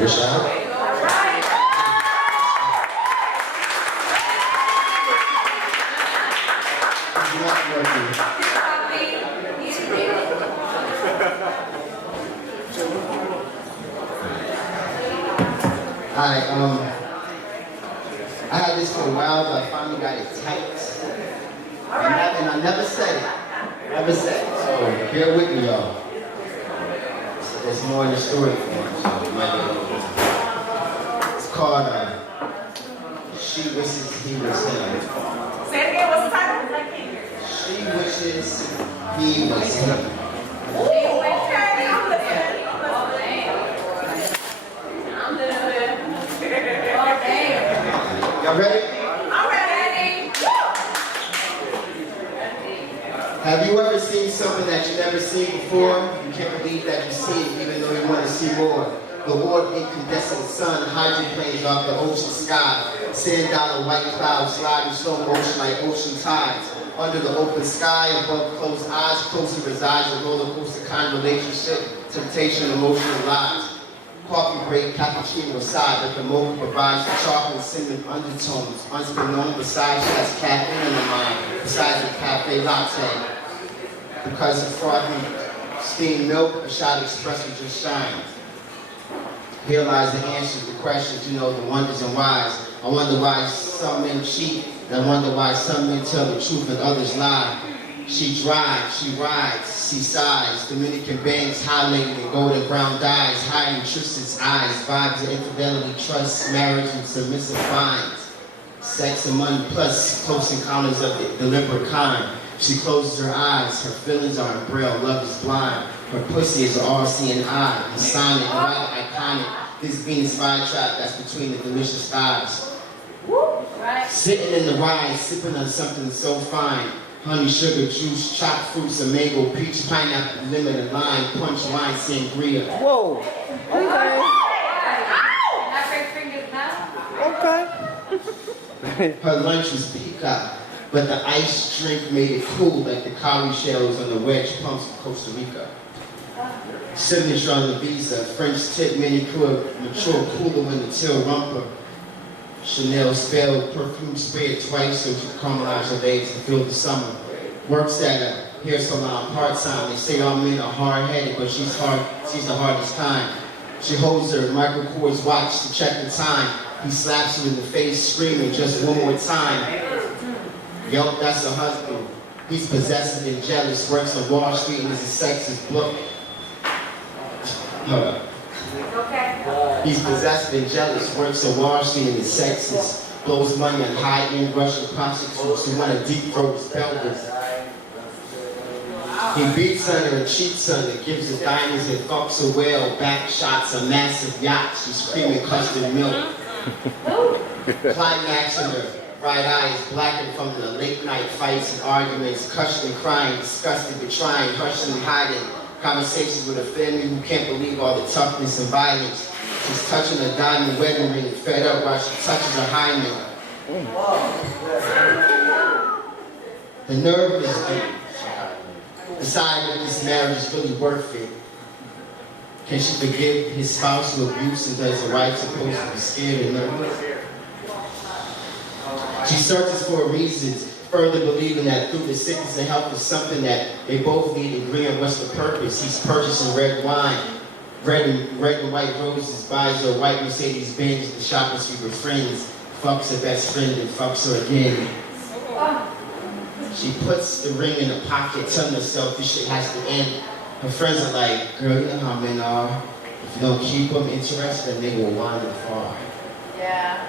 Rashad? Alright, I had this for a while, but I finally got it tight. And I never said it. Never said it. So bear with me, y'all. There's more in the story for me, so you might be able to. It's called She Wishes He Was Him. Say it again, what's the title? She wishes he was him. Okay, I'm listening. Y'all ready? I'm ready. Have you ever seen something that you never seen before? You can't believe that you see it even though you want to see more. The warm incandescent sun, hydroplanes off the ocean sky, sand dollar white clouds sliding slow motion like ocean tides. Under the open sky, above closed eyes, closely resides a roller coaster kind of relationship, temptation, emotional lies. Coffee break, cappuccino aside, but the mocha provides the chocolate cinnamon undertones. Unbeknown, besides she has caffeine in her mind, besides the cafe latte. Because of frothy steamed milk, a shot espresso just shines. Here lies the answer to the questions, you know, the wonders and whys. I wonder why some men cheat, and I wonder why some men tell the truth and others lie. She drives, she rides, she sighs. Dominican banks highlighted in golden brown dyes, hiding Tristan's eyes, vibes of infidelity, trust, marriage, and submissive finds. Sex and money plus close encounters of the deliberate kind. She closes her eyes, her feelings are in braille, love is blind. Her pussy is an all-seeing eye, the sonic, rather iconic. This Venus flytrap that's between the delicious thighs. Sitting in the ride, sipping on something so fine. Honey, sugar, juice, chopped fruits, and mango, peach, pineapple, lemon, and lime, punch, wine, sangria. Whoa. Okay. Her lunch was peacock, but the iced drink made it cool like the cowrie shells on the wedge pumps of Costa Rica. Signature on the visa, French tip, manicure, mature, cooler when the till rumper. Chanel spelled, perfume sprayed twice so she caramelize her legs to feel the summer. Works at a hair salon part-time. They say all men are hard-headed, but she's the hardest kind. She holds her Michael Kors watch to check the time. He slaps her in the face, screaming just one more time. Yup, that's her husband. He's possessive and jealous, works on Wall Street and is a sexist book. Hold up. He's possessive and jealous, works on Wall Street and is sexist, blows money on high-end Russian prostitutes who want to deep-throat his pelvis. He beats on her and cheats on her, gives her diamonds and fucks a whale, back shots a massive yacht, she's creaming custard milk. Climaxing her right eye is blackened from the late-night fights and arguments, crushed and crying, disgusted but trying, hushing and hiding. Conversations with a family who can't believe all the toughness and violence. She's touching a diamond wedding ring, fed up while she touches her hymen. The nerve is deep. Decide if this marriage is really worth it. Can she forgive his spousal abuse, and does the wife supposed to be scared and nervous? She searches for reasons, further believing that through the sickness and health is something that they both need and agree on what's the purpose. He's purchasing red wine, red and white roses, buys her a white Mercedes Benz at the shopping street with friends, fucks her best friend and fucks her again. She puts the ring in her pocket, telling herself this shit has to end. Her friends are like, girl, you know how men are. If you don't keep them interested, then they will wander far. Yeah.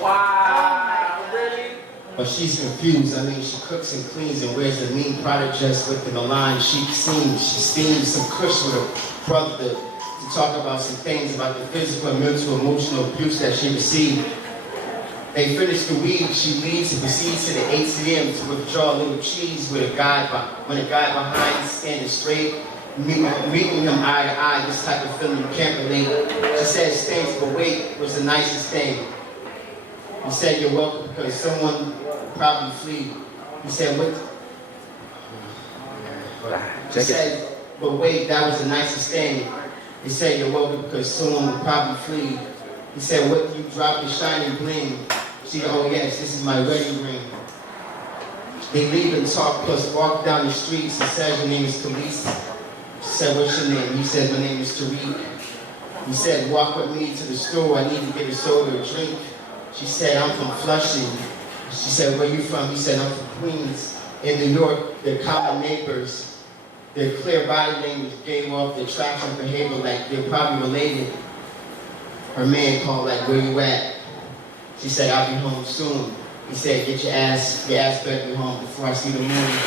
Wow. Really? But she's confused. I mean, she cooks and cleans and wears the mean product dress with the Milan chic seams. She steams some kush with her brother to talk about some things about the physical and mental emotional abuse that she received. They finish the weed, she leaves and proceeds to the ATM to withdraw a little cheese with a guy behind standing straight, meeting him eye to eye, this type of feeling you can't relate. She says things, but wait was the nicest thing. He said, you're welcome because someone will probably flee. He said, what? She said, but wait, that was the nicest thing. He said, you're welcome because someone will probably flee. He said, what do you drop the shining bling? She said, oh yes, this is my wedding ring. They leave and talk, plus walk down the streets. He said, your name is Khalees. She said, what's your name? He said, my name is Tariq. He said, walk with me to the store. I need to get a soda or drink. She said, I'm from Flushing. She said, where you from? He said, I'm from Queens. In New York, they're common neighbors. Their clear body language gave off the attraction behavior like they're probably related. Her man called like, where you at? She said, I'll be home soon. He said, get your ass better be home before I see the moon.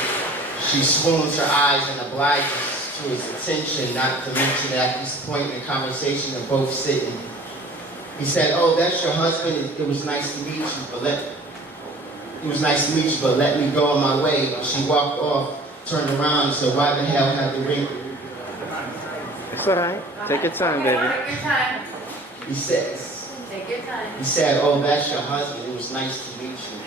She swoons her eyes and obliges to his attention, not to mention that at this point in the conversation they're both sitting. He said, oh, that's your husband. It was nice to meet you, but let me go on my way. She walked off, turned around, and said, why the hell have the ring? It's all right. Take your time, baby. Take your time. He says, Take your time. he said, oh, that's your husband. It was nice to meet you,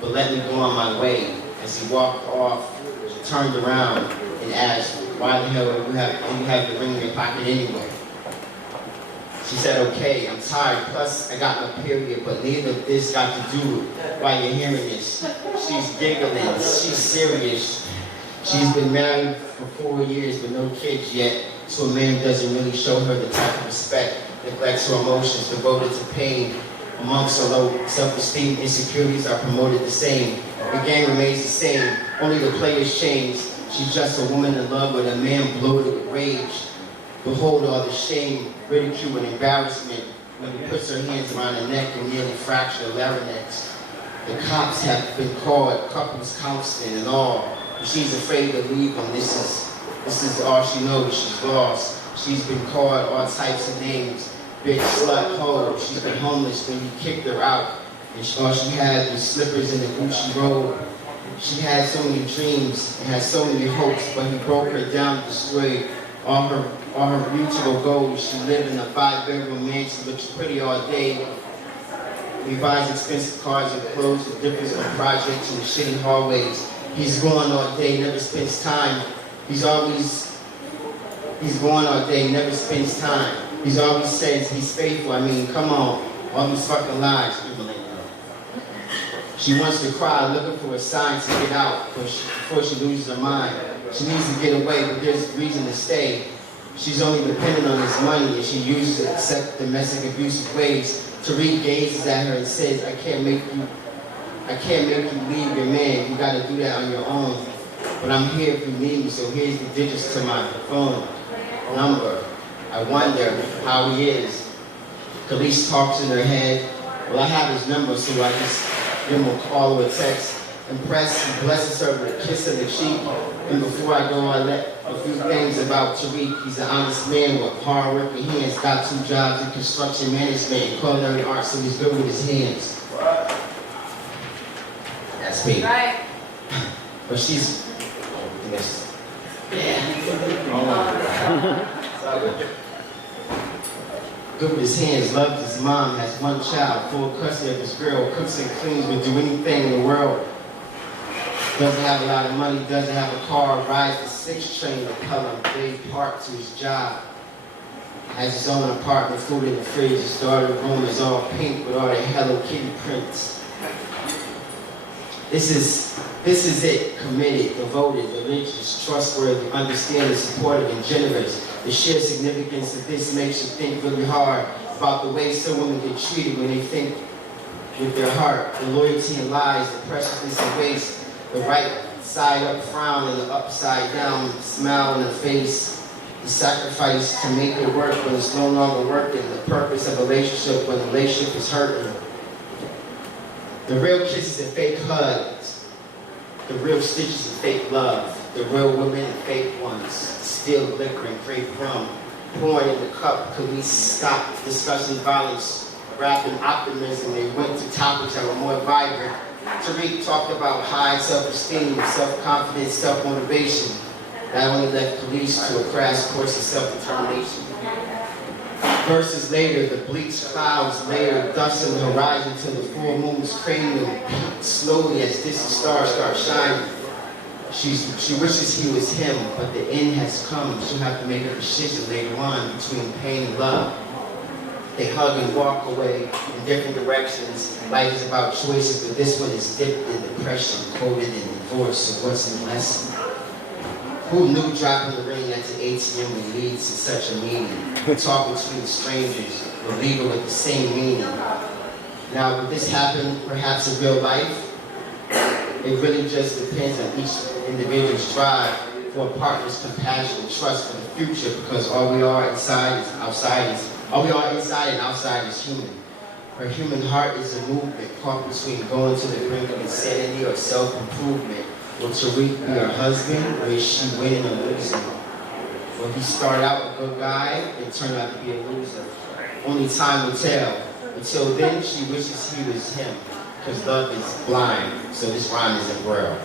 but let me go on my way. As he walked off, she turned around and asked, why the hell do you have the ring in your pocket anyway? She said, okay, I'm tired, plus I got my period, but neither of this got to do while you're hearing this. She's giggling, she's serious. She's been married for 4 years with no kids yet, so a man doesn't really show her the type of respect, neglects her emotions, devoted to pain. Amongst her low self-esteem, insecurities are promoted the same. The game remains the same, only the players change. She's just a woman in love with a man bloated with rage. Behold all the shame, ridicule, and embarrassment when he puts her hands around her neck and nearly fracture her larynx. The cops have been called, couples counseling and all, but she's afraid to leave them. This is all she knows. She's lost. She's been called all types of names. Bitch, slut, hoe. She's been homeless when he kicked her out. And all she had was slippers and a Gucci robe. She had so many dreams and had so many hopes, but he broke her down, destroyed all her mutual goals. She lived in a 5-bedroom mansion, looks pretty all day. He buys expensive cars and clothes, the difference of projects and shitty hallways. He's gone all day, never spends time. He's gone all day, never spends time. He's always says he's faithful. I mean, come on, all these fucking lies. She wants to cry, looking for a sign to get out before she loses her mind. She needs to get away, but there's reason to stay. She's only dependent on his money, and she uses it except domestic abusive ways. Tariq gazes at her and says, I can't make you leave your man. You gotta do that on your own. But I'm here if you need me, so here's the digits to my phone number. I wonder how he is. Khalees talks in her head. Well, I have his number, so I just give him a call or a text. Impressed, he blesses her with a kiss on the cheek. And before I go, I let a few things about Tariq. He's an honest man with hard-working hands. Got 2 jobs in construction management and culinary arts, so he's good with his hands. That's me. Right. But she's, good with his hands, loves his mom, has 1 child, full custody of his girl, cooks and cleans, would do anything in the world. Doesn't have a lot of money, doesn't have a car, rides the 6 train to Pelham, Bay Park to his job. Has his own apartment, food in the fridge, his daughter's room is all pink with all the Hello Kitty prints. This is it, committed, devoted, religious, trustworthy, understanding, supportive, and generous. The sheer significance of this makes you think really hard about the way some women get treated when they think with their heart. The loyalty and lies, the preciousness and waste, the right side up frown and the upside down smile on the face. The sacrifice to make it work when it's no longer working. The purpose of a relationship when the relationship is hurting. The real kisses and fake hugs. The real stitches and fake love. The real women and fake ones. Still liquor and grape rum. Pouring in the cup. Khalees stopped discussing violence, rapping optimism. They went to topics that were more vibrant. Tariq talked about high self-esteem, self-confidence, self-motivation. That only led Khalees to a crash course of self-determination. Verses later, the bleached clouds layer dust on the horizon till the full moon's cranium peaked slowly as distant stars start shining. She wishes he was him, but the end has come. She'll have to make a decision later on between pain and love. They hug and walk away in different directions. Life is about choices, but this one is dipped in depression, quoted in divorce. So what's the lesson? Who knew dropping the ring at the ATM would lead to such a meeting? Talk between strangers, but legal with the same meaning. Now, would this happen perhaps in real life? It really just depends on each individual's drive for a partner's compassion and trust for the future, because all we are inside and outside is human. Her human heart is a movement caught between going to the brink of insanity or self-improvement. Will Tariq be her husband, or is she winning or losing? Will he start out a good guy and turn out to be a loser? Only time will tell. Until then, she wishes he was him, because love is blind, so this rhyme is in Braille.